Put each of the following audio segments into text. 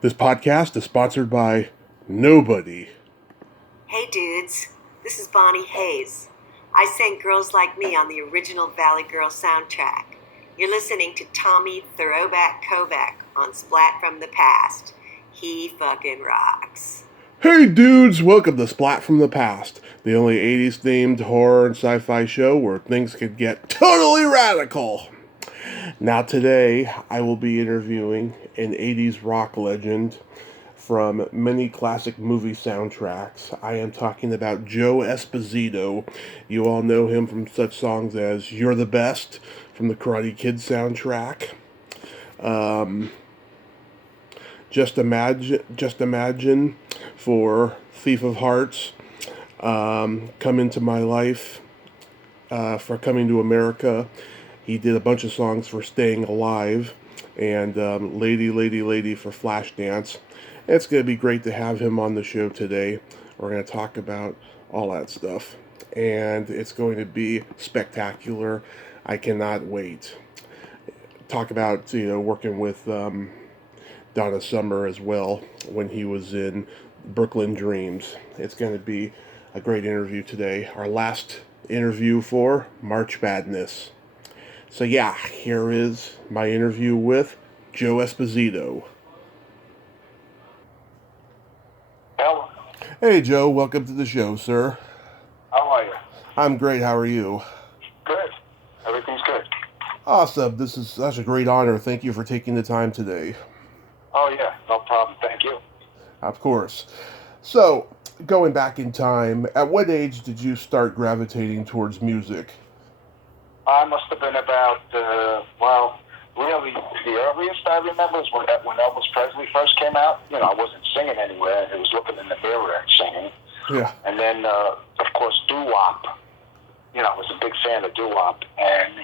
This podcast is sponsored by nobody. Hey dudes, this is Bonnie Hayes. I sang Girls Like Me on the original Valley Girl soundtrack. You're listening to Tommy Throwback Kovac on Splat from the Past. He fucking rocks. Hey dudes, welcome to Splat from the Past, the only 80s themed horror and sci-fi show where things could get totally radical. Now today, I will be interviewing an 80s rock legend from many classic movie soundtracks. I am talking about Joe Esposito. You all know him from such songs as You're the Best from the Karate Kid soundtrack. Just Imagine for Thief of Hearts. Come Into My Life for Coming to America. He did a bunch of songs for Staying Alive, and Lady, Lady, Lady for Flashdance. It's going to be great to have him on the show today. We're going to talk about all that stuff, and it's going to be spectacular. I cannot wait. Talk about working with Donna Summer as well when he was in Brooklyn Dreams. It's going to be a great interview today. Our last interview for March Madness. So yeah, here is my interview with Joe Esposito. Hello. Hey Joe, welcome to the show, sir. How are you? I'm great, how are you? Good. Everything's good. Awesome, this is such a great honor. Thank you for taking the time today. Oh, yeah. No problem. Thank you. Of course. So, going back in time, at what age did you start gravitating towards music? I must have been about, really, the earliest I remember is when Elvis Presley first came out. I wasn't singing anywhere. I was looking in the mirror and singing. Yeah. And then, of course, doo-wop. I was a big fan of doo-wop. And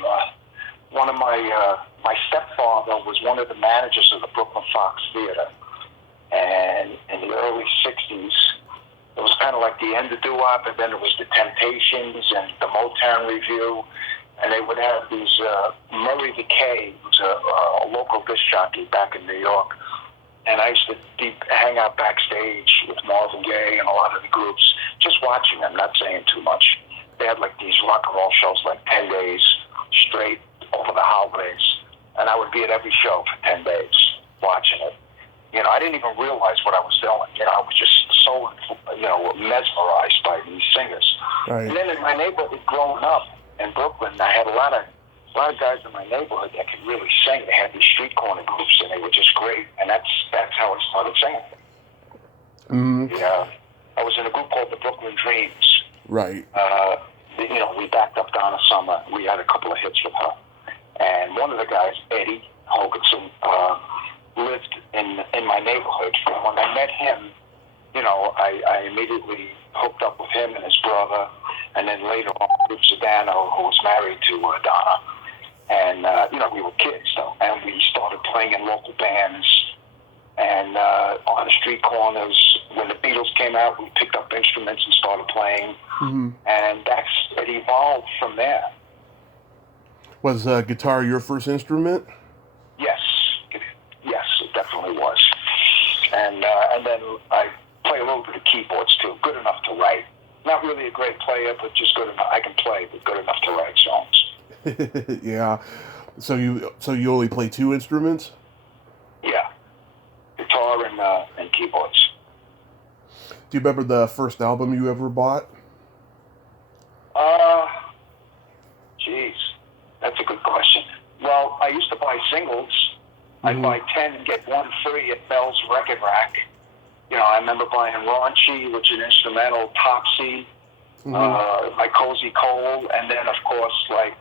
one of my stepfather was one of the managers of the Brooklyn Fox Theater. And in the early 60s, it was kind of like the end of doo-wop, and then it was the Temptations and the Motown Review. And they would have these, Murray the K, who's a local disc jockey back in New York. And I used to hang out backstage with Marvin Gaye and a lot of the groups, just watching them, not saying too much. They had like these rock and roll shows like 10 days straight over the holidays. And I would be at every show for 10 days watching it. I didn't even realize what I was doing. I was just so, mesmerized by these singers. Right. And then in my neighborhood growing up in Brooklyn, I had a lot of guys in my neighborhood that could really sing. They had these street corner groups, and they were just great. And that's how I started singing. Mm-hmm. Yeah, I was in a group called the Brooklyn Dreams. Right. We backed up Donna Summer. We had a couple of hits with her. And one of the guys, Eddie Hoganson, lived in my neighborhood. When I met him, I immediately hooked up with him and his brother. And then later on, Rip Sedano, who was married to Donna. And, we were kids, though. And we started playing in local bands and on the street corners. When the Beatles came out, we picked up instruments and started playing. Mm-hmm. And it evolved from there. Was guitar your first instrument? Yes, it definitely was. And then I play a little bit of keyboards, too. Good enough to write. Not really a great player, but just good enough. I can play, but good enough to write songs. Yeah. So you only play two instruments? Yeah. Guitar and keyboards. Do you remember the first album you ever bought? Geez. That's a good question. Well, I used to buy singles. Mm-hmm. I'd buy 10 and get one free at Bell's Record Rack. I remember buying Raunchy, which is an instrumental, Topsy, by Cozy Cole, and then, of course, like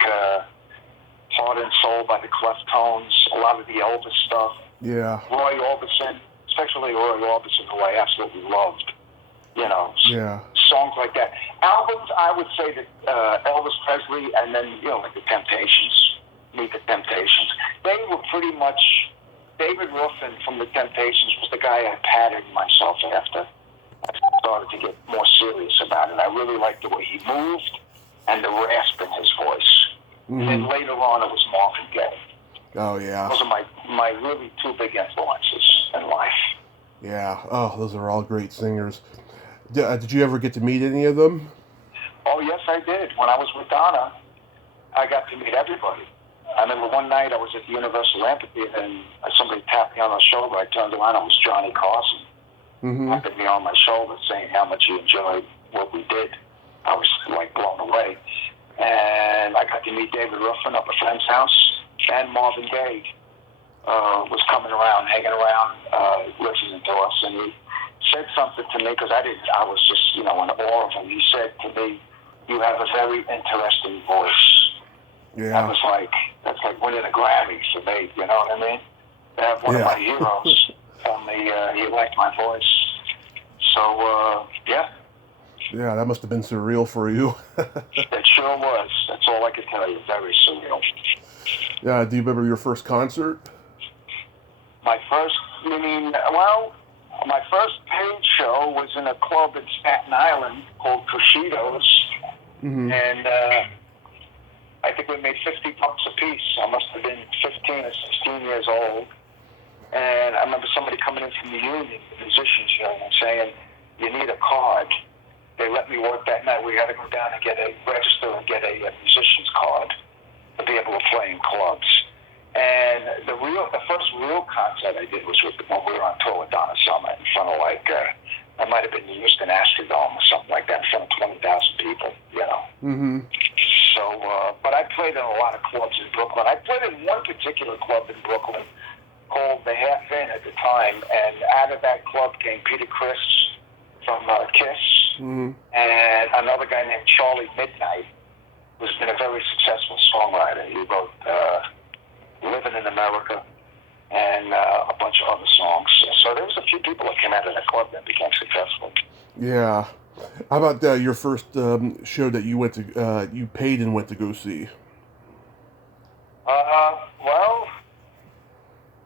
Heart and Soul by the Cleftones, a lot of the Elvis stuff. Yeah. Roy Orbison, especially Roy Orbison, who I absolutely loved. Yeah. Songs like that. Albums, I would say that Elvis Presley and then, like the Temptations, Meet the Temptations. They were pretty much... David Ruffin from the Temptations was the guy I patterned myself after. I started to get more serious about it. I really liked the way he moved and the rasp in his voice. Mm-hmm. And then later on, it was Marvin Gaye. Oh, yeah. Those are my really two big influences in life. Yeah. Oh, those are all great singers. Did you ever get to meet any of them? Oh, yes, I did. When I was with Donna, I got to meet everybody. I remember one night I was at the Universal Amphitheater and somebody tapped me on the shoulder. I turned around, it was Johnny Carson. Mm-hmm. Tapping me on my shoulder saying how much he enjoyed what we did. I was like blown away. And I got to meet David Ruffin up at a friend's house, and Marvin Gaye was coming around, hanging around, listening to us, and he said something to me because I was just, in awe of him. He said to me, "You have a very interesting voice." Yeah. That's like winning a Grammy for me, you know what I mean? One of my heroes told me he liked my voice. So, yeah. Yeah, that must have been surreal for you. It sure was. That's all I can tell you. Very surreal. Yeah, do you remember your first concert? My first paid show was in a club in Staten Island called Crescidos. Mm-hmm. And I think we made $50 a piece. I must have been 15 or 16 years old. And I remember somebody coming in from the union, the musicians union, and saying, "You need a card." They let me work that night. We had to go down and register and get a musician's card to be able to play in clubs. And the first real concert I did was when we were on tour with Donna Summer in front of that might have been the Houston Astrodome or something like that, in front of 20,000 people, Mm-hmm. So, but I played in a lot of clubs in Brooklyn. I played in one particular club in Brooklyn called the Half Inn at the time, and out of that club came Peter Criss from Kiss, Mm-hmm. and another guy named Charlie Midnight, who's been a very successful songwriter. He wrote Living in America and a bunch of other songs. So there was a few people that came out of that club that became successful. Yeah. How about your first show that you went to? You paid and went to go see. Well,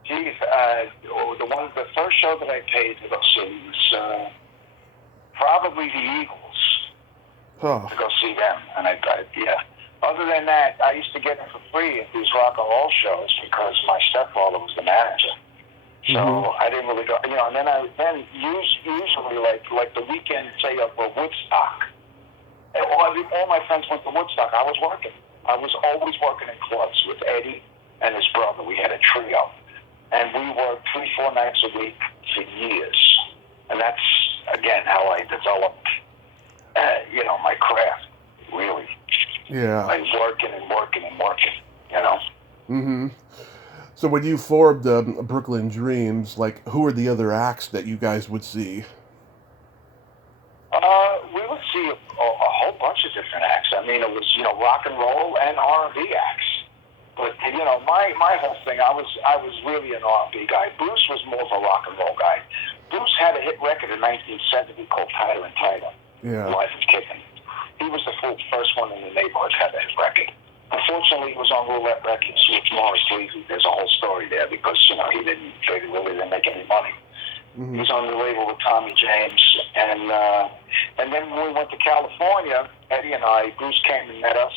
geez, the first show that I paid to go see was probably the Eagles. Huh. To go see them, and yeah. Other than that, I used to get them for free at these rock and roll shows because my stepfather was the manager. So I didn't really go, and then usually like the weekend, say of Woodstock. And all my friends went to Woodstock. I was working. I was always working in clubs with Eddie and his brother. We had a trio, and we worked 3-4 nights a week for years. And that's again how I developed, my craft. Really. Yeah. Like working and working and working. Mm-hmm. So when you formed Brooklyn Dreams, who were the other acts that you guys would see? We would see a whole bunch of different acts. I mean, it was rock and roll and R&B acts. But my whole thing, I was really an R&B guy. Bruce was more of a rock and roll guy. Bruce had a hit record in 1970 called Tighter and Tighter. Yeah. Life is Kicking. He was the first one in the neighborhood to have a hit record. Unfortunately, he was on Roulette Records with Morris Levy. There's a whole story there because they really didn't make any money. Mm-hmm. He was on the label with Tommy James, and then when we went to California, Eddie and I, Bruce came and met us,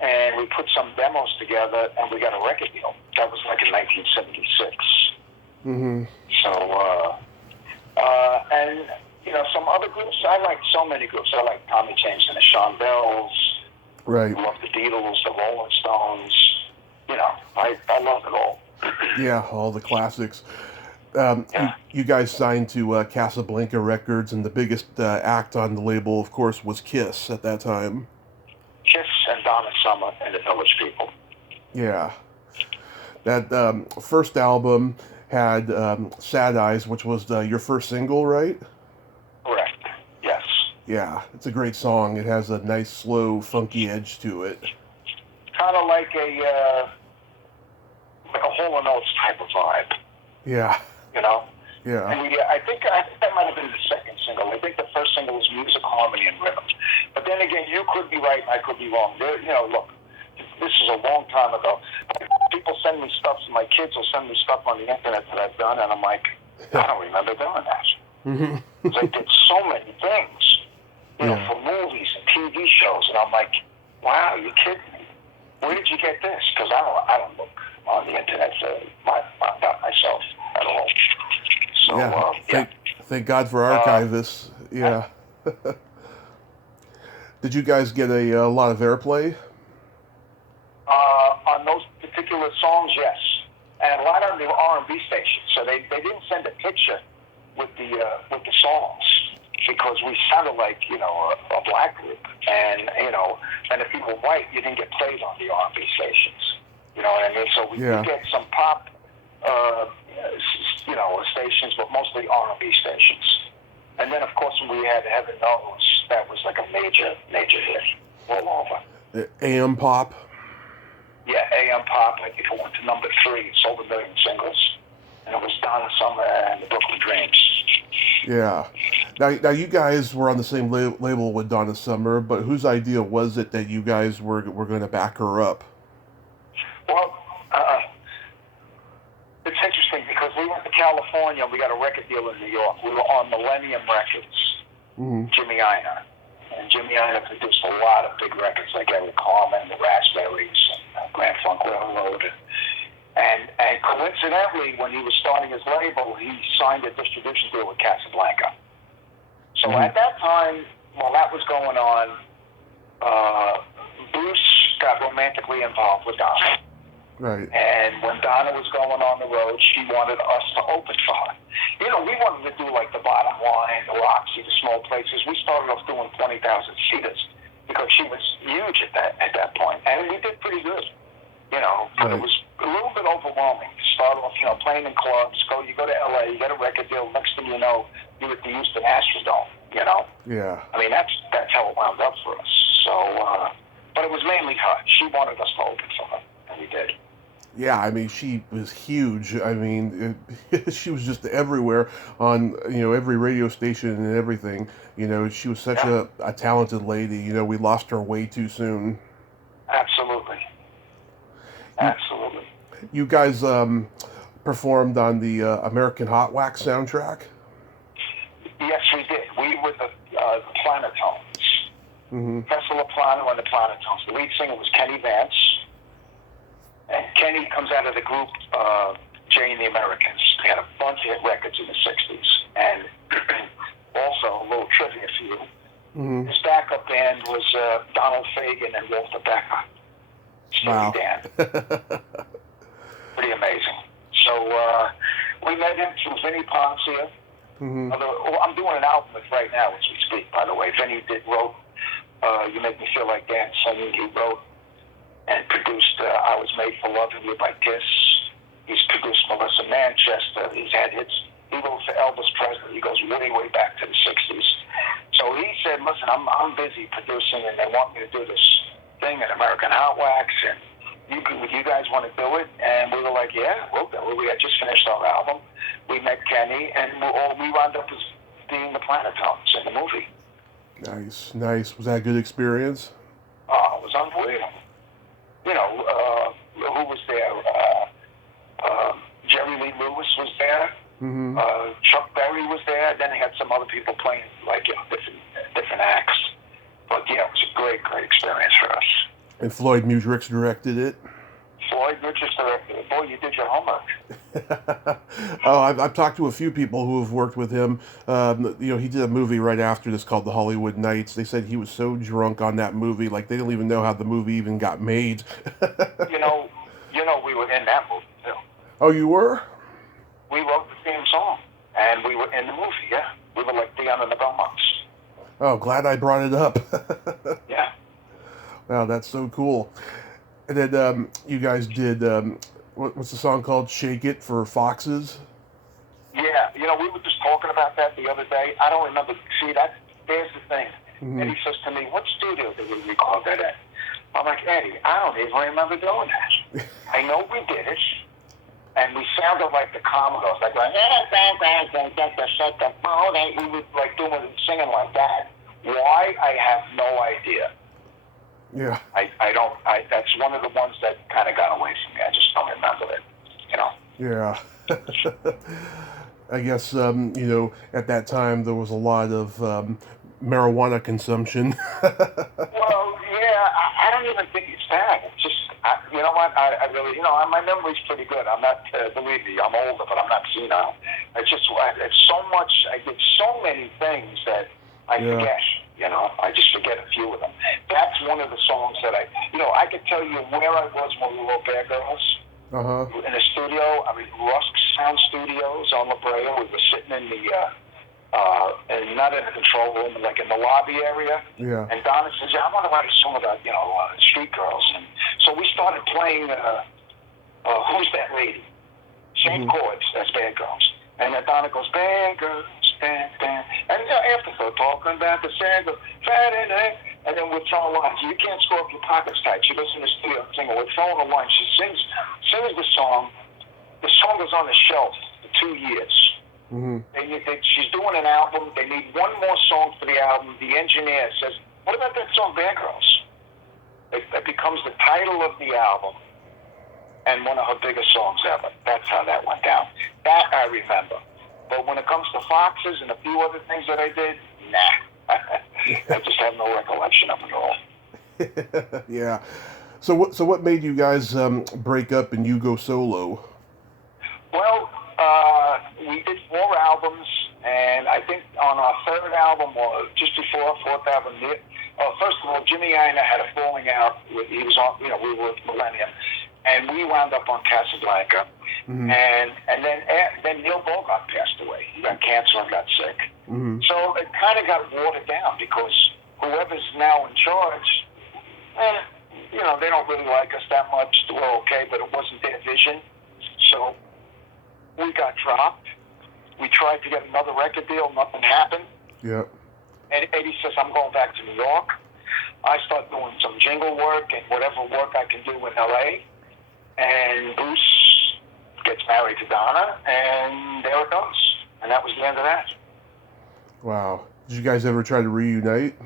and we put some demos together, and we got a record deal. That was like in 1976. Mm-hmm. So, and some other groups. I liked so many groups. I liked Tommy James and the Shondells. Right. I loved the Beatles, the Rolling Stones. I loved it all. Yeah, all the classics. Yeah. You guys signed to Casablanca Records, and the biggest act on the label, of course, was Kiss at that time. Kiss and Donna Summer and the Village People. Yeah. That first album had Sad Eyes, which was your first single, right? Correct. Yes. Yeah, it's a great song. It has a nice, slow, funky edge to it. Kind of like a Hall & Oates type of vibe. Yeah. Yeah. And I think that might have been the second single. I think the first single was Music, Harmony, and Rhythm. But then again, you could be right and I could be wrong. Look, this is a long time ago. People send me stuff, my kids will send me stuff on the internet that I've done, and I'm like, I don't remember doing that. Mm-hmm. Because I did so many things, for movies and TV shows, and I'm like, wow, you kidding me? Where did you get this? Because I don't look on the internet about myself at all. So So Yeah. yeah. Thank God for archivists. Yeah. Did you guys get a lot of airplay? On those particular songs, yes, and a lot of them were R&B stations, so they didn't send a picture with the songs because we sounded like a black group, and and if you were white, you didn't get played on the R&B stations. You know what I mean? So we did get some pop, stations, but mostly R&B stations. And then, of course, when we had Heaven Knows, that was like a major hit all over. AM pop. Yeah, AM pop. I think it went to number 3. It sold 1 million singles, and it was Donna Summer and the Brooklyn Dreams. Yeah. Now you guys were on the same label with Donna Summer, but whose idea was it that you guys were going to back her up? Well, it's interesting because we went to California and we got a record deal in New York. We were on Millennium Records, Jimmy Iyer. And Jimmy Iyer produced a lot of big records like Eric Carmen, The Raspberries, and Grand Funk Railroad. And coincidentally, when he was starting his label, he signed a distribution deal with Casablanca. So at that time, while that was going on, Bruce got romantically involved with Donna. Right. And when Donna was going on the road, she wanted us to open for her. We wanted to do like the Bottom Line, the Roxy, the small places. We started off doing 20,000 seaters because she was huge at that point, and we did pretty good. But it was a little bit overwhelming to start off, playing in clubs. You go to LA, you get a record deal. Next thing you know, you're at the Houston Astrodome. Yeah. I mean, that's how it wound up for us. So, but it was mainly her. She wanted us to open for her, and we did. Yeah, I mean, she was huge. I mean, she was just everywhere on, every radio station and everything. She was such a talented lady. We lost her way too soon. Absolutely. Absolutely. You guys performed on the American Hot Wax soundtrack? Yes, we did. We were the Planetones. Mm-hmm. Festival of Plano and the Planetones. The lead singer was Kenny Vance. And Kenny comes out of the group Jay and the Americans. They had a bunch of hit records in the 60s. And also, a little trivia for you, his backup band was Donald Fagen and Walter Becker. Wow. Dan. Pretty amazing. So we met him through Vinnie Poncia. I'm doing an album with right now as we speak, by the way. Vinnie wrote You Make Me Feel Like Dancing. He wrote and produced I Was Made for Loving You by Kiss. He's produced Melissa Manchester. He's had hits. He wrote for Elvis Presley. He goes way, way back to the 60s. So he said, listen, I'm busy producing, and they want me to do this thing at American Hot Wax, and you guys want to do it? And we were like, yeah, we'll do it. We had just finished our album. We met Kenny, and we wound up as being the Planetones in the movie. Nice. Was that a good experience? It was unbelievable. Who was there? Jerry Lee Lewis was there. Chuck Berry was there. Then they had some other people playing, different acts. But yeah, it was a great experience for us. And Floyd Mutrux directed it? Floyd Mutrux directed it. Boy, you did your homework. I've talked to a few people who have worked with him. He did a movie right after this called The Hollywood Nights. They said he was so drunk on that movie, like they didn't even know how the movie even got made. We were in that movie too. Oh, you were? We wrote the theme song, and we were in the movie. Yeah, we were like Dion and the Belmonts. Oh, glad I brought it up. Yeah. Wow, that's so cool. And then you guys did, what's the song called? Shake It for Foxes? Yeah, we were just talking about that the other day. I don't remember. See, there's the thing. And he says to me, what studio did we record that at? I'm like, Eddie, I don't even remember doing that. I know we did it. And we sounded like the Commodores, like going, we were like doing and singing like that. Why? I have no idea. Yeah. That's one of the ones that kind of got away from me. I just don't remember it, Yeah. I guess, at that time there was a lot of marijuana consumption. Well, yeah, I don't even think it's that. It's just You know what? I really, my memory's pretty good. I'm not, believe me, I'm older, but I'm not senile. It's so much, I did so many things that I forget. I just forget a few of them. That's one of the songs that I could tell you where I was when we wrote Bad Girls. In the studio, Rusk Sound Studios on La Brea. We were sitting in the, and not in the control room, but like in the lobby area. Yeah. And Donna says, I want to write a song about, street girls. And so we started playing, Who's That Lady? Same chords as Bad Girls. And then Donna goes, Bad Girls, bad, bad. And afterthought, talking about the sad, fat in it. And then we're throwing lines. You can't screw up your pockets tight. She goes in the studio and sings. We're throwing a line. She sings the song. The song is on the shelf for 2 years. She's doing an album. They need one more song for the album. The engineer says, what about that song, Bad Girls? It becomes the title of the album and one of her biggest songs ever. That's how that went down. That I remember. But when it comes to Foxes and a few other things that I did, nah. I just have no recollection of it all. Yeah. So what made you guys break up and you go solo? Well, we did 4 albums, and I think on our 3rd album, or just before our 4th album, first of all, Jimmy and I had a falling out. He was on, we were with Millennium, and we wound up on Casablanca. And then Neil Bogart passed away. He got cancer and got sick. So it kind of got watered down because whoever's now in charge, they don't really like us that much. We're okay, but it wasn't their vision. So we got dropped. We tried to get another record deal. Nothing happened. Yeah. And Eddie says, I'm going back to New York. I start doing some jingle work and whatever work I can do in L.A. And Bruce gets married to Donna, and there it goes. And that was the end of that. Wow. Did you guys ever try to reunite?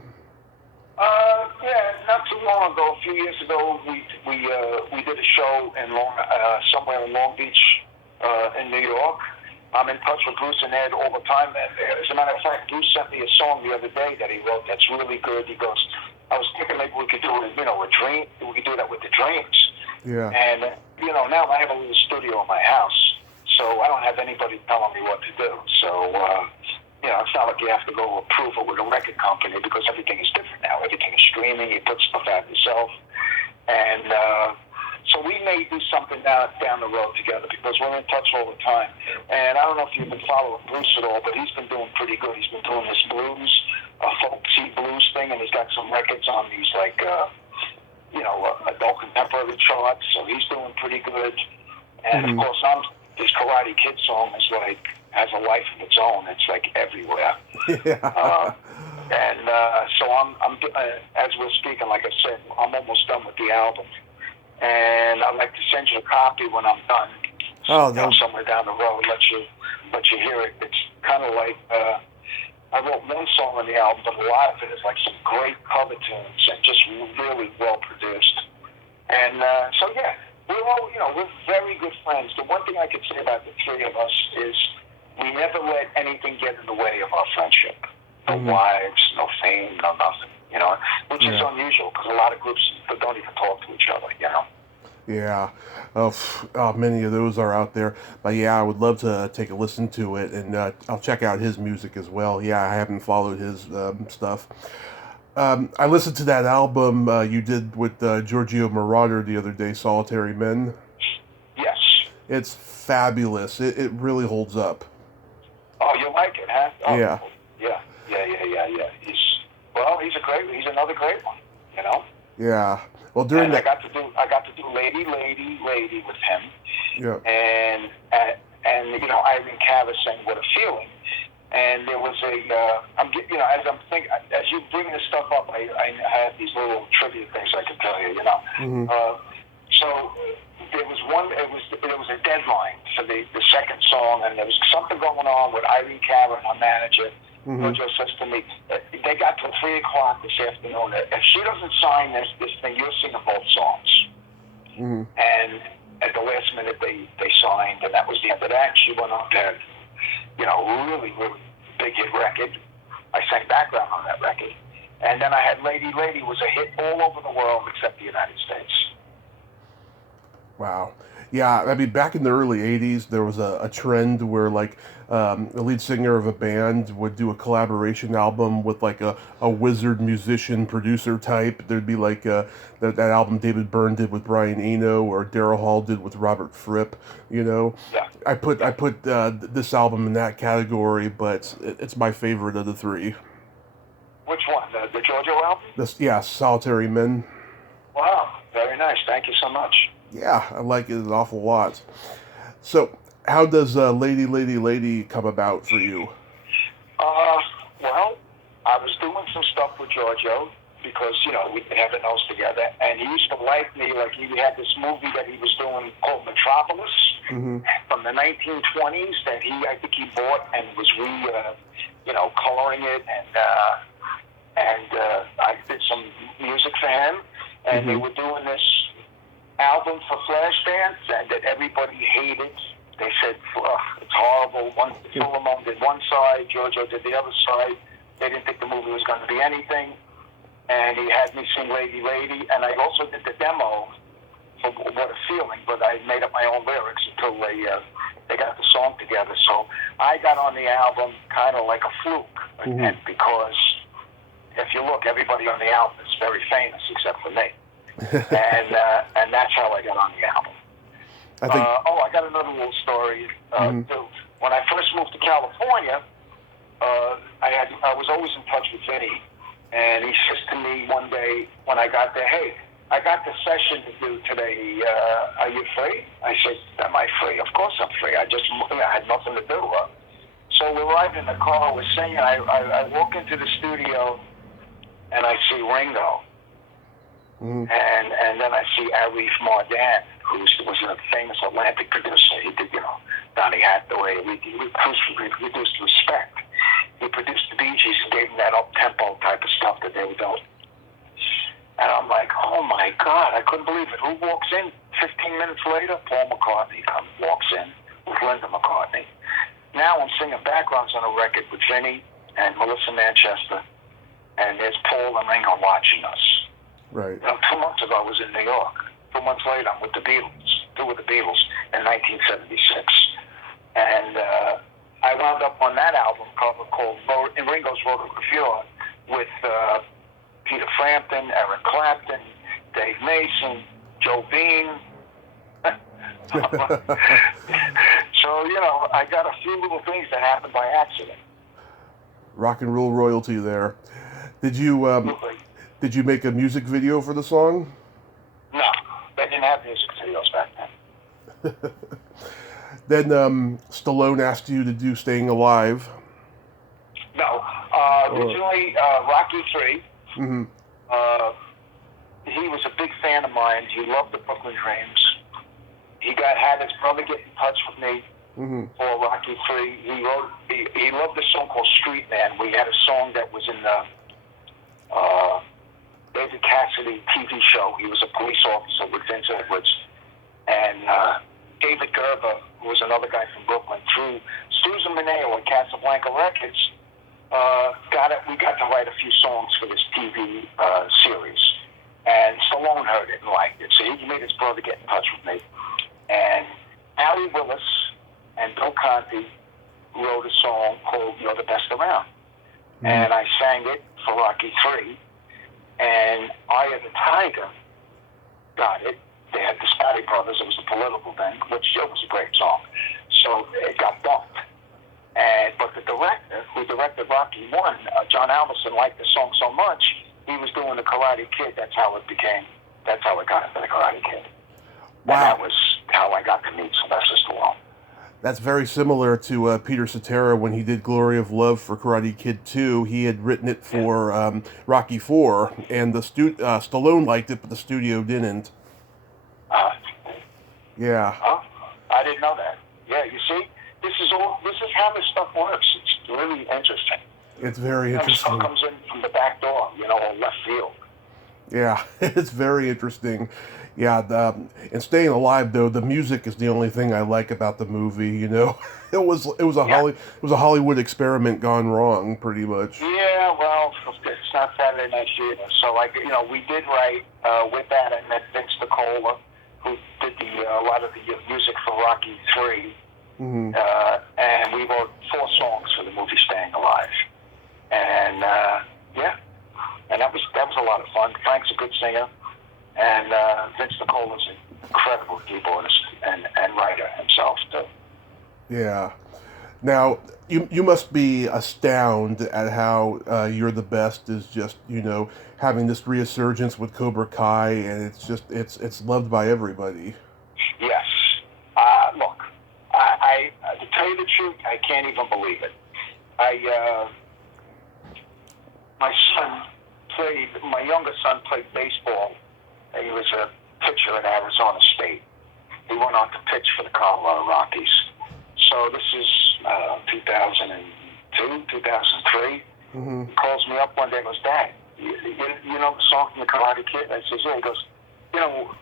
Yeah, not too long ago. A few years ago, we did a show in somewhere in Long Beach, in New York. I'm in touch with Bruce and Ed all the time. As a matter of fact, Bruce sent me a song the other day that he wrote that's really good. He goes, I was thinking maybe we could do it, a dream. We could do that with the Dreams. Yeah. And, now I have a little studio in my house, so I don't have anybody telling me what to do. So, it's not like you have to go approve it with a record company because everything is different now. Everything is streaming. You put stuff out yourself. And so we may do something down the road together because we're in touch all the time. And I don't know if you've been following Bruce at all, but he's been doing pretty good. He's been doing this blues, folksy blues thing, and he's got some records on these, adult contemporary charts. So he's doing pretty good. And, of course, this Karate Kid song is has a life of its own. It's everywhere. Yeah. So I'm as we're speaking, like I said, I'm almost done with the album. And I'd like to send you a copy when I'm done. Oh, no. Somewhere down the road, let you hear it. It's kind of like I wrote one song on the album, but a lot of it is some great cover tunes and just really well produced. And so yeah, we're all we're very good friends. The one thing I could say about the 3 of us is we never let anything get in the way of our friendship. No wives, no fame, no nothing. Which is unusual because a lot of groups don't even talk to each other. Yeah. Many of those are out there. But yeah, I would love to take a listen to it, and I'll check out his music as well. Yeah, I haven't followed his stuff. I listened to that album you did with Giorgio Moroder the other day, Solitary Men. Yes. It's fabulous. It really holds up. Oh, you like it, huh? Oh, yeah. Yeah. He's another great one, Yeah. Well, during that, I got to do Lady with him. Yeah. And Irene Cara sang What a Feeling. And there was as you bring this stuff up, I have these little trivia things I can tell you, So there was a deadline for the second song, and there was something going on with Irene Cara and her manager. Joe says to me, they got till 3 o'clock this afternoon. If she doesn't sign this thing, you're singing both songs. And at the last minute, they signed, and that was the end of that. She went on to, really, really big hit record. I sang background on that record. And then I had Lady was a hit all over the world except the United States. Wow. Yeah, I mean, back in the early 80s, there was a trend where, like, the lead singer of a band would do a collaboration album with, like, a wizard musician producer type. There'd be, like, that album David Byrne did with Brian Eno or Daryl Hall did with Robert Fripp, you know. Yeah. I put this album in that category, but it's my favorite of the three. Which one? The JoJo album? This, yeah, Solitary Men. Wow, very nice. Thank you so much. Yeah, I like it an awful lot. So, how does Lady, Lady, Lady come about for you? Well, I was doing some stuff with Giorgio because, we'd been having those together. And he used to like me, like he had this movie that he was doing called Metropolis Mm-hmm. from the 1920s that I think he bought and was coloring it. And I did some music for him. And Mm-hmm. they were doing this album for Flashdance and that everybody hated. They said, it's horrible. Philemon did one side, Giorgio did the other side. They didn't think the movie was going to be anything. And he had me sing Lady, Lady. And I also did the demo for What a Feeling, but I made up my own lyrics until they got the song together. So I got on the album kind of like a fluke. Mm-hmm. And because if you look, everybody on the album is very famous except for me. and that's how I got on the album. I think. I got another little story. Too. When I first moved to California, I was always in touch with Vinny, and he says to me one day when I got there, "Hey, I got the session to do today. Are you free?" I said, "Am I free? Of course I'm free. I had nothing to do." So we're riding in the car, we're singing. I walk into the studio, and I see Ringo. Mm-hmm. And then I see Arif Mardan, who was a famous Atlantic producer. He did, Donny Hathaway. We produced Respect. He produced the Bee Gees and gave them that up-tempo type of stuff that they were doing. And I'm like, oh my God, I couldn't believe it. Who walks in 15 minutes later? Paul McCartney walks in with Linda McCartney. Now I'm singing backgrounds on a record with Vinny and Melissa Manchester, and there's Paul and Ringo watching us. Right. 2 months ago, I was in New York. 2 months later, I'm with the Beatles, with the Beatles in 1976. And I wound up on that album cover called Ringo's Road to Gravure with Peter Frampton, Eric Clapton, Dave Mason, Joe Bean. So, I got a few little things that happened by accident. Rock and roll royalty there. Did you make a music video for the song? No, they didn't have music videos back then. Then Stallone asked you to do Staying Alive. No, originally Rocky III. Mm-hmm. He was a big fan of mine. He loved the Brooklyn Dreams. He had his brother get in touch with me for Rocky III. He loved a song called Street Man. We had a song that was in the David Cassidy TV show. He was a police officer with Vince Edwards. And David Gerber, who was another guy from Brooklyn, through Susan Mineo at Casablanca Records, we got to write a few songs for this TV series. And Stallone heard it and liked it. So he made his brother get in touch with me. And Allie Willis and Bill Conti wrote a song called You're the Best Around. Mm-hmm. And I sang it for Rocky III. And Eye of the Tiger got it. They had the Scotty Brothers. It was a political thing, which still was a great song. So it got bumped. But the director, who directed Rocky I, John Alverson, liked the song so much, he was doing the Karate Kid. That's how it got into the Karate Kid. Wow. And that was how I got to meet Sylvester Stallone. That's very similar to Peter Cetera when he did Glory of Love for Karate Kid 2. He had written it for Rocky IV, and the Stallone liked it, but the studio didn't. Yeah. Huh? I didn't know that. Yeah, you see? This is how this stuff works. It's really interesting. It's very interesting. Stuff comes in from the back door, or left field. Yeah, it's very interesting. Yeah, and Staying Alive though, the music is the only thing I like about the movie. It was a Hollywood experiment gone wrong, pretty much. Yeah, well, it's not Saturday Night Fever, so we did write with that. I met Vince DiCola, who did a lot of the music for Rocky 3, Mm-hmm. and we wrote 4 songs for the movie Staying Alive. And and that was a lot of fun. Frank's a good singer, and Vince Nicola's an incredible keyboardist and writer himself too. Yeah. Now, you must be astounded at how You're the Best is just, having this resurgence with Cobra Kai, and it's loved by everybody. Yes. Look, I to tell you the truth, I can't even believe it. My youngest son played baseball. He was a pitcher at Arizona State. He went on to pitch for the Colorado Rockies. So this is 2002, 2003. Mm-hmm. He calls me up one day and goes, Dad, you know the song from the Karate Kid? I says, yeah. He goes,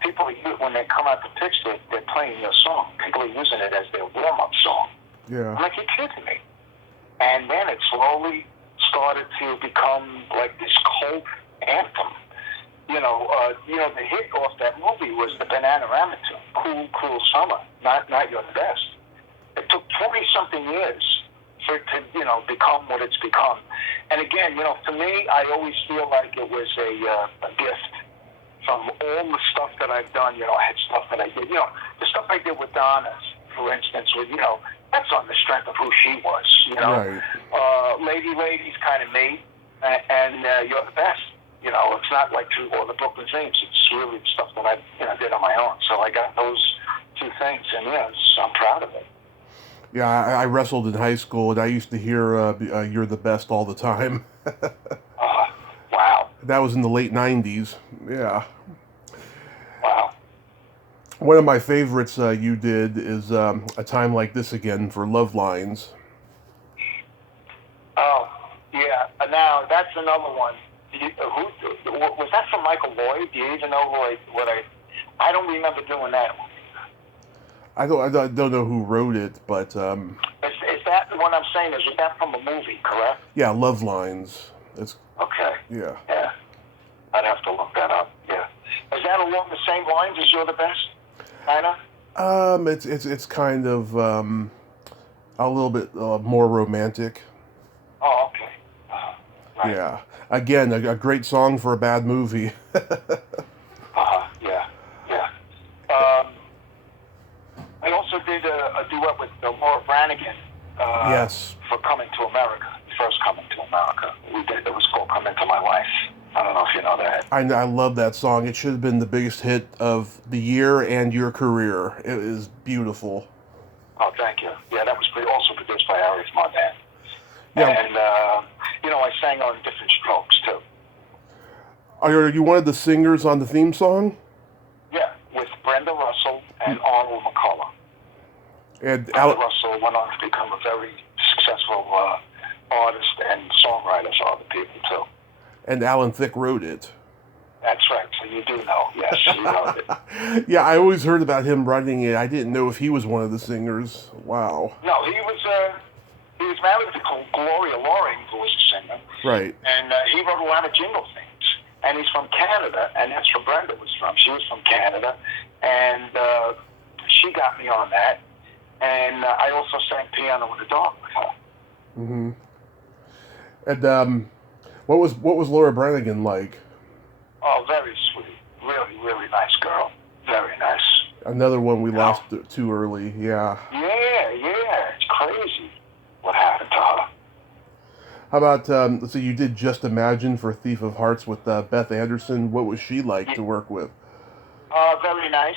people, when they come out to pitch, they're playing your song. People are using it as their warm-up song. Yeah. I'm like, you're kidding me. And then it slowly started to become like this cult anthem. The hit off that movie was the Bananarama tune, Cool, Cruel Summer, not You're the Best. It took 20-something years for it to, become what it's become. And again, for me, I always feel like it was a gift from all the stuff that I've done. I had stuff that I did. The stuff I did with Donna, for instance, that's on the strength of who she was. Right. Lady's kind of me, and You're the Best. It's not like through all the Brooklyn Dreams. It's really stuff that I did on my own. So I got those 2 things, and I'm proud of it. Yeah, I wrestled in high school, and I used to hear You're the Best all the time. Wow. That was in the late 90s. Yeah. Wow. One of my favorites you did is A Time Like This Again for Love Lines. Oh, yeah. Now, that's another one. Was that from Michael Lloyd? Do you even know I don't remember doing that one. I don't know who wrote it, but... Is that what I'm saying? Is that from a movie, correct? Yeah, Love Lines. It's okay. Yeah. Yeah. I'd have to look that up. Yeah. Is that along the same lines as You're the Best? Kinda? It's kind of a little bit more romantic. Oh, okay. Right. Yeah. Again, a great song for a bad movie. Yeah. I also did a duet with Laura Branigan. Yes. For Coming to America, first Coming to America. It was called Come Into My Life. I don't know if you know that. I love that song. It should have been the biggest hit of the year and your career. It is beautiful. Oh, thank you. Yeah, that was also produced by Arias Mardan. Yeah. And, I sang on Different Strokes, too. Are you one of the singers on the theme song? Yeah, with Brenda Russell and Arnold McCullough. And Brenda Russell went on to become a very successful artist and songwriter for other people, too. And Alan Thicke wrote it. That's right, so you do know. Yes, you wrote it. Yeah, I always heard about him writing it. I didn't know if he was one of the singers. Wow. No, he was married to Gloria Loring, who was a singer. Right. And he wrote a lot of jingle themes. And he's from Canada, and that's where Brenda was from. She was from Canada, and she got me on that. And I also sang Piano in the Dark with her. Mm-hmm. And what was Laura Branigan like? Oh, very sweet. Really, really nice girl. Very nice. Another one we lost too early. Yeah. Yeah. It's crazy what happened to her. How about, let's see, you did Just Imagine for Thief of Hearts with Beth Anderson. What was she like to work with? Very nice.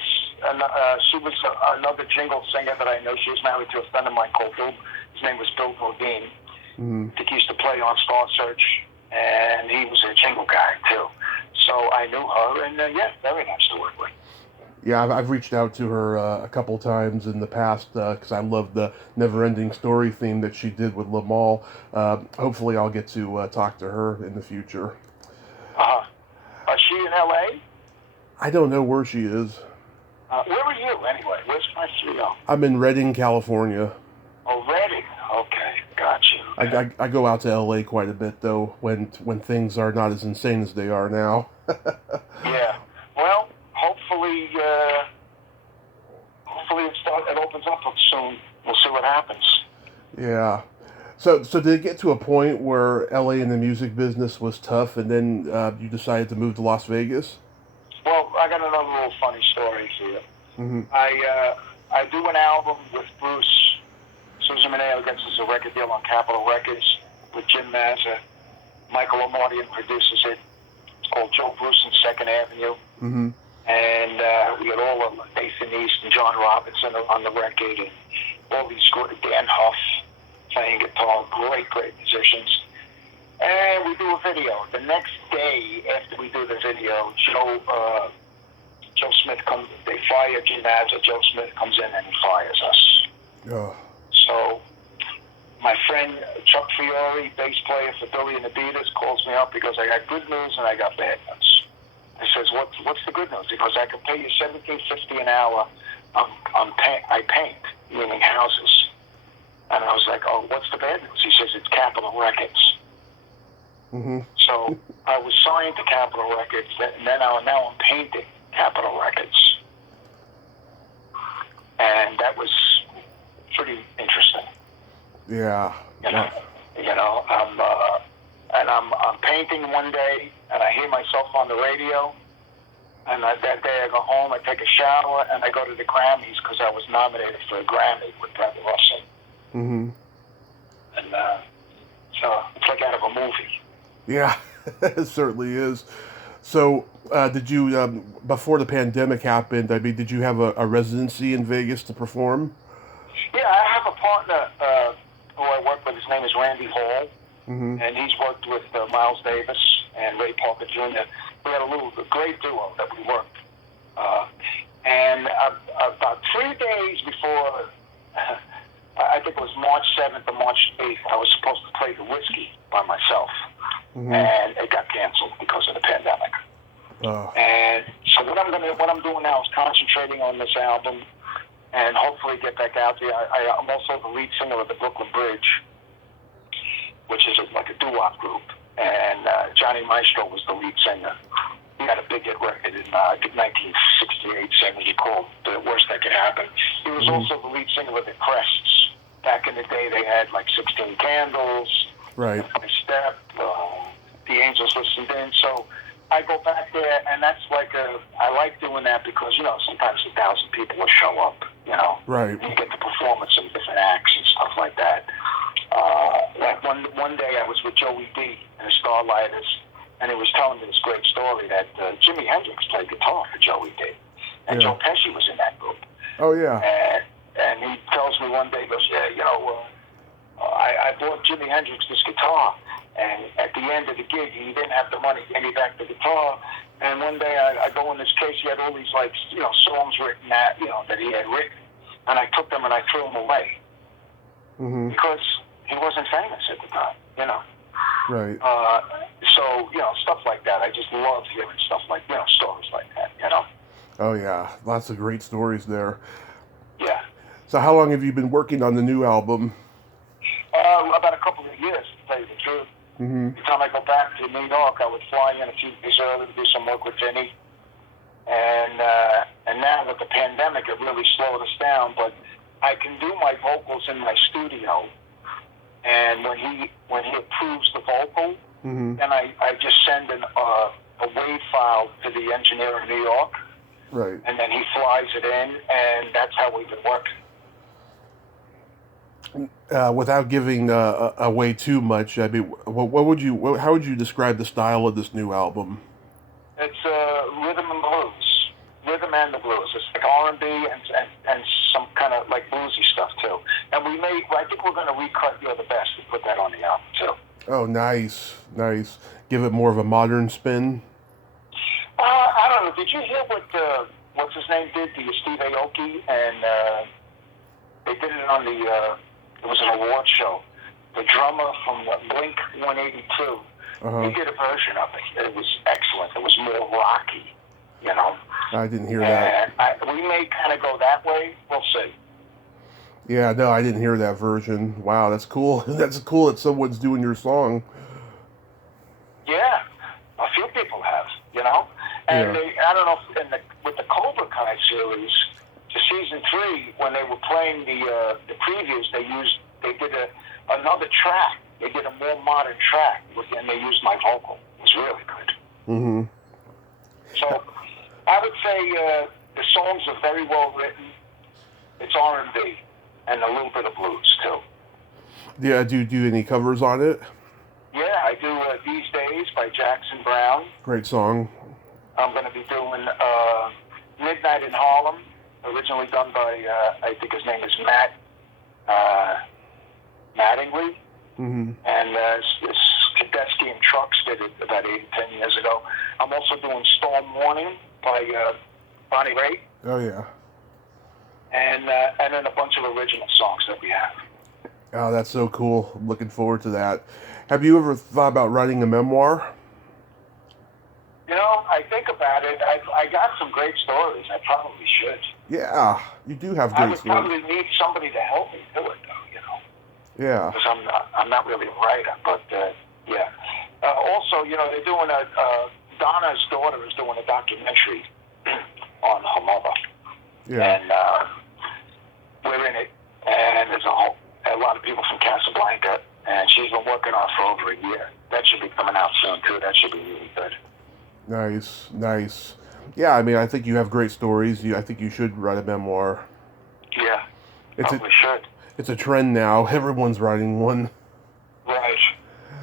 She was another jingle singer that I know. She was married to a friend of mine called Bill. His name was Bill Bodine. Mm-hmm. I think he used to play on Star Search, and he was a jingle guy, too. So I knew her, and very nice to work with. Yeah, I've reached out to her a couple times in the past because I love the Never-Ending Story theme that she did with Lamal. Hopefully I'll get to talk to her in the future. Is she in L.A.? I don't know where she is. Where are you, anyway? Where's my studio? I'm in Redding, California. Oh, Redding. Okay, got you. Okay. I go out to L.A. quite a bit, though, when things are not as insane as they are now. Yeah. Well, hopefully Yeah. So did it get to a point where LA in the music business was tough, and then you decided to move to Las Vegas? Well, I got another little funny story for you. Mm-hmm. I do an album with Bruce. Susan Mineo gets us a record deal on Capitol Records with Jim Mazza. Michael O'Mardian produces it. It's called Joe Bruce and Second Avenue. Mm-hmm. And we had all of Nathan East and John Robinson on the record, and all these Dan Huff playing guitar, great musicians. And we do a video. The next day after we do the video, Joe Smith comes. They fire Jim Mazza. Joe Smith comes in and he fires us. Oh. So my friend Chuck Fiore, bass player for Billy and the Beaters, calls me up because I got good news and I got bad news. I says, "What's the good news?" Because I can pay you $17.50 an hour. I paint, meaning houses. And I was like, "Oh, what's the bad news?" He says, "It's Capitol Records." Mm-hmm. So I was signed to Capitol Records, and then now I'm painting Capitol Records, and that was pretty interesting. Yeah. I'm painting one day, and I hear myself on the radio. And that day I go home, I take a shower, and I go to the Grammys because I was nominated for a Grammy with Brett Russell. Mm-hmm. And so it's like out of a movie. Yeah, it certainly is. So, did you, before the pandemic happened, I mean, did you have a residency in Vegas to perform? Yeah, I have a partner who I work with. His name is Randy Hall, Mm-hmm. and he's worked with Miles Davis and Ray Parker Jr. We had a great duo that we worked. And about 3 days before, I think it was March 7th or March 8th, I was supposed to play the Whiskey by myself. Mm-hmm. And it got canceled because of the pandemic. Oh. And so what I'm doing now is concentrating on this album and hopefully get back out there. I'm also the lead singer of the Brooklyn Bridge, which is like a doo-wop group. And Johnny Maestro was the lead singer. He had a big hit record in, I think, 1968, 70 called The Worst That Could Happen. He was also the lead singer of the Crests. Back in the day, they had like 16 Candles, Right. My Step, The Angels Listened In. So I go back there, and that's like I like doing that because, sometimes 1,000 people will show up, Right. and you get to perform with some different acts and stuff like that. Like one day I was with Joey D and the Starlighters, and he was telling me this great story that Jimi Hendrix played guitar for Joey D, and Yeah. Joe Pesci was in that group. Oh, yeah. And he tells me one day, he goes, I bought Jimi Hendrix this guitar, and at the end of the gig, he didn't have the money to give me back the guitar. And one day I go in this case, he had all these songs written that he had written, and I took them and I threw them away Mm-hmm. because he wasn't famous at the time, Right. So stuff like that. I just love hearing stuff like stories like that. Oh, yeah. Lots of great stories there. Yeah. So how long have you been working on the new album? About a couple of years, to tell you the truth. Mm-hmm. Every time I go back to New York, I would fly in a few days early to do some work with Vinny. And now with the pandemic, it really slowed us down. But I can do my vocals in my studio. And when he approves the vocal, Mm-hmm. then I just send a WAV file to the engineer in New York. Right. And then he flies it in, and that's how we've been working. Without giving away too much, I mean, how would you describe the style of this new album? It's rhythm and blues, rhythm and the blues. It's like R&B and some kind of like bluesy stuff too. And I think we're going to recut You're the Best and put that on the album too. Oh, nice. Give it more of a modern spin. I don't know. Did you hear what what's his name did to Steve Aoki? And they did it on it was an award show. The drummer from Blink 182, Uh-huh. he did a version of it. It was excellent. It was more rocky, I didn't hear that. And we may kind of go that way. We'll see. Yeah, no, I didn't hear that version. Wow, that's cool. That's cool that someone's doing your song. Yeah, a few people have, And Yeah. I don't know, with the Cobra Kai series, to season 3, when they were playing the previews, they used they did another track. They did a more modern track, and they used my vocal. It was really good. Mm-hmm. So I would say the songs are very well written. It's R&B and a little bit of blues too. Yeah, do you do any covers on it? Yeah, I do These Days by Jackson Brown. Great song. I'm going to be doing Midnight in Harlem, originally done by, I think his name is Mattingly. Mm-hmm. And Tedeschi and Trucks did it about 10 years ago. I'm also doing Storm Warning by Bonnie Raitt. Oh, yeah. And then a bunch of original songs that we have. Oh, that's so cool. I'm looking forward to that. Have you ever thought about writing a memoir? You know, I think about it. I got some great stories. I probably should. Yeah, you do have I great would stories. probably need somebody to help me do it, though, you know. Yeah. Because I'm not really a writer, but yeah. Also, you know, they're doing Donna's daughter is doing a documentary on her mother. Yeah. And we're in it, and there's a lot of people from Casablanca, and she's been working on it for over a year. That should be coming out soon, too. That should be really good. Nice, nice. Yeah, I mean, I think you have great stories. I think you should write a memoir. Yeah, probably should. It's a trend now. Everyone's writing one. Right.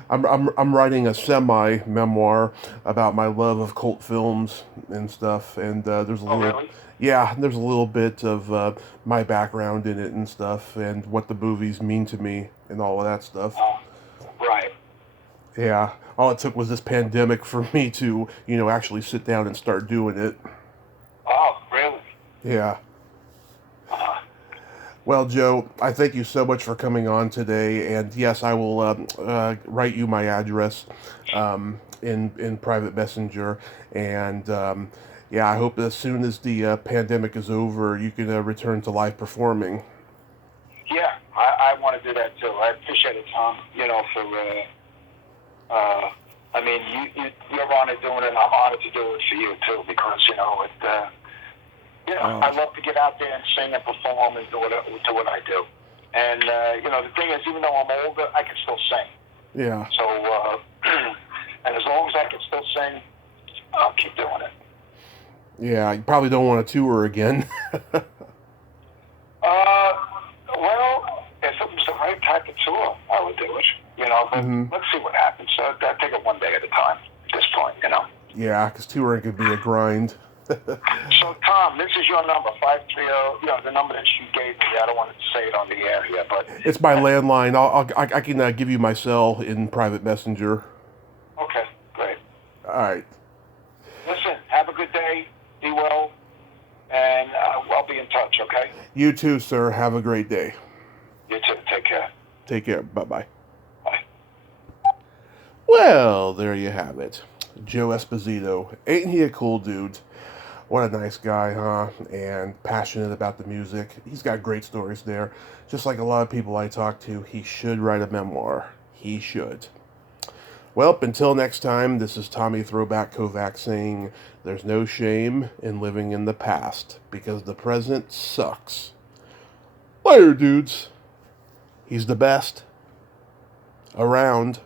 I'm writing a semi-memoir about my love of cult films and stuff, and there's a little, really? Yeah, there's a little bit of my background in it and stuff, and what the movies mean to me and all of that stuff. Right. Yeah, all it took was this pandemic for me to, actually sit down and start doing it. Oh, really? Yeah. Well, Joe, I thank you so much for coming on today, and yes, I will write you my address in private messenger, and yeah, I hope as soon as the pandemic is over, you can return to live performing. Yeah, I want to do that too. I appreciate it, Tom. I mean, you're honored doing it, and I'm honored to do it for you too, because I love to get out there and sing and perform and do what I do. And the thing is, even though I'm older, I can still sing. Yeah. So, and as long as I can still sing, I'll keep doing it. Yeah, you probably don't want to tour again. Well, if it was the right type of tour, I would do it. But let's see what happens. So I take it one day at a time at this point, Yeah, because touring could be a grind. So, Tom, this is your number, 530, the number that you gave me. I don't want to say it on the air here, but... It's my landline. I can give you my cell in private messenger. Okay, great. All right. Listen, have a good day. Be well. And I'll be in touch, okay? You too, sir. Have a great day. You too. Take care. Take care. Bye-bye. Bye. Well, there you have it. Joe Esposito. Ain't he a cool dude? What a nice guy, huh? And passionate about the music. He's got great stories there. Just like a lot of people I talk to, he should write a memoir. He should. Well, until next time, this is Tommy Throwback Kovac saying, there's no shame in living in the past, because the present sucks. Later, dudes. He's the best around.